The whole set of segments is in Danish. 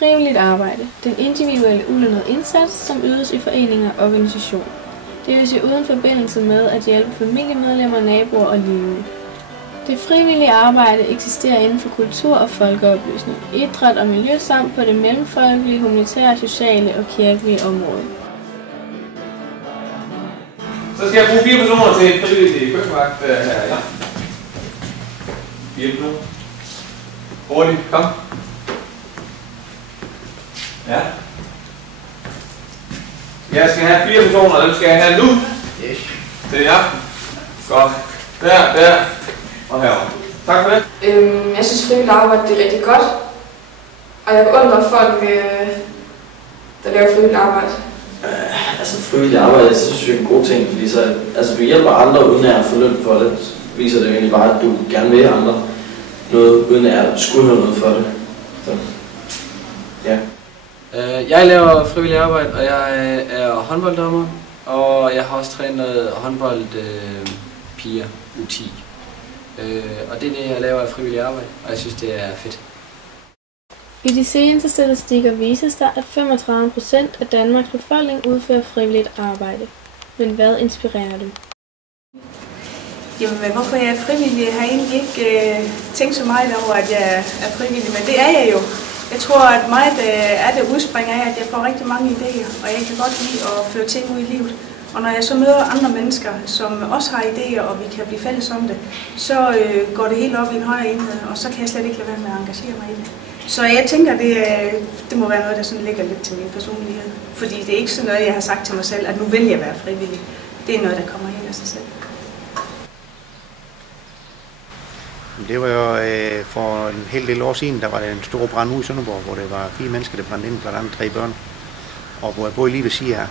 Frivilligt arbejde. Den individuelle ulønnede indsats, som ydes i foreninger og organisationer. Det vil sige uden forbindelse med at hjælpe familiemedlemmer, naboer og lignende. Det frivillige arbejde eksisterer inden for kultur og folkeoplysning, idræt og miljø samt på det mellemfolkelige, humanitære, sociale og kirkelige område. Så skal jeg bruge 4 personer til et frivilligt køkkenvagt her, ja. 4 personer. Hurtigt, kom. Ja. Jeg skal have 4 personer, og dem skal jeg have nu. Yes. Til i aften. Godt. Der. Og herovre. Tak for det. Jeg synes frivilligt arbejde det er rigtig godt. Og jeg beundrer folk, der laver frivilligt arbejde. Frivilligt arbejde, synes jeg er en god ting, fordi så, du hjælper andre uden at få løn for det. Så viser det egentlig bare, at du gerne vil andre noget, uden at skulle have noget for det. Så, ja. Jeg laver frivilligt arbejde, og jeg er håndbolddommer, og jeg har også trænet håndboldpiger U10. Og det er det, jeg laver af frivilligt arbejde, og jeg synes, det er fedt. I de seneste statistikker vises der, at 35% af Danmarks befolkning udfører frivilligt arbejde. Men hvad inspirerer dem? Jamen, hvorfor jeg er frivillig? Jeg har egentlig ikke tænkt så meget over, at jeg er frivillig, men det er jeg jo. Jeg tror, at meget af det udspringer af, at jeg får rigtig mange idéer, og jeg kan godt lide at føre ting ud i livet. Og når jeg så møder andre mennesker, som også har idéer, og vi kan blive fælles om det, så går det helt op i en højere enhed, og så kan jeg slet ikke lade være med at engagere mig i det. Så jeg tænker, det må være noget, der sådan ligger lidt til min personlighed. Fordi det er ikke sådan noget, jeg har sagt til mig selv, at nu vil jeg være frivillig. Det er noget, der kommer helt af sig selv. Det var jo for en hel del år siden, der var der en stor brand ud i Sønderborg, hvor det var 4 mennesker, der brændte ind, blandt andet 3 børn. Og hvor jeg boede lige ved siden her.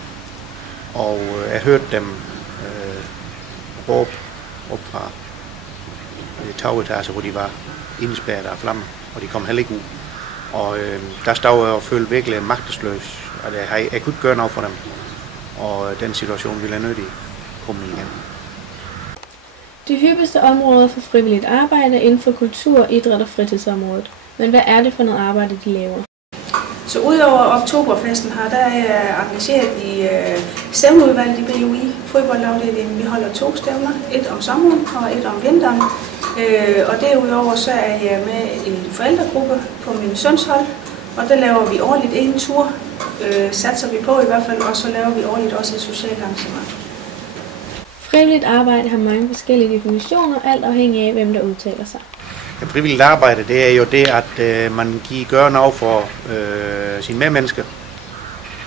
Og jeg hørte dem råbe op fra tagetager, hvor de var indespærret af flammer, og de kom heller ikke ud. Og der stod jeg og følte virkelig magtesløs, og jeg kunne ikke gøre noget for dem. Og den situation ville jeg nødt til at komme igen. De hyppigste områder for frivilligt arbejde er inden for kultur, idræt og fritidsområdet. Men hvad er det for noget arbejde, de laver? Så udover oktoberfesten her, der er jeg engageret i stævneudvalget i BUI, fodboldafdelingen. Vi holder 2 stævner, et om sommeren og et om vinteren. Og derudover så er jeg med i en forældregruppe på min søns hold, og der laver vi årligt en tur, satser vi på i hvert fald, og så laver vi årligt også et socialt arrangement. Frivilligt arbejde har mange forskellige definitioner, alt afhængig af, hvem der udtaler sig. Ja, frivilligt arbejde, det er jo det, at man gør noget for sine medmennesker,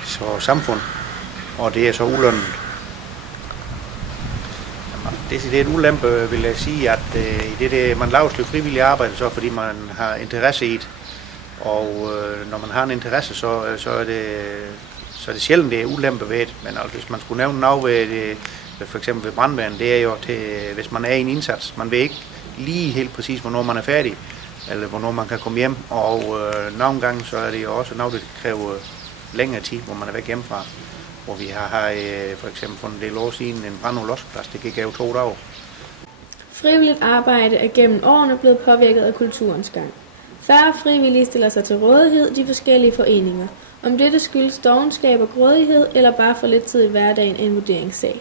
så samfund, og det er så ulønnet. Det er et ulempe, vil jeg sige, at i det man laver et frivilligt arbejde, så fordi man har interesse i det, og når man har en interesse, så er det sjældent, det er ulempe ved det, men altså, hvis man skulle nævne noget ved det, for eksempel ved brandværen, det er jo til, hvis man er i en indsats, man ved ikke lige helt præcis, hvornår man er færdig, eller hvornår man kan komme hjem, og nogle gange så er det jo også noget, der kræver længere tid, hvor man er væk hjemmefra. Hvor vi har for eksempel for en del år siden en brand på losseplads, det gik jo 2 dage. Frivilligt arbejde er gennem årene blevet påvirket af kulturens gang. Færre frivillige stiller sig til rådighed de forskellige foreninger. Om dette skyldes dovenskab og grådighed, eller bare for lidt tid i hverdagen er en vurderingssag.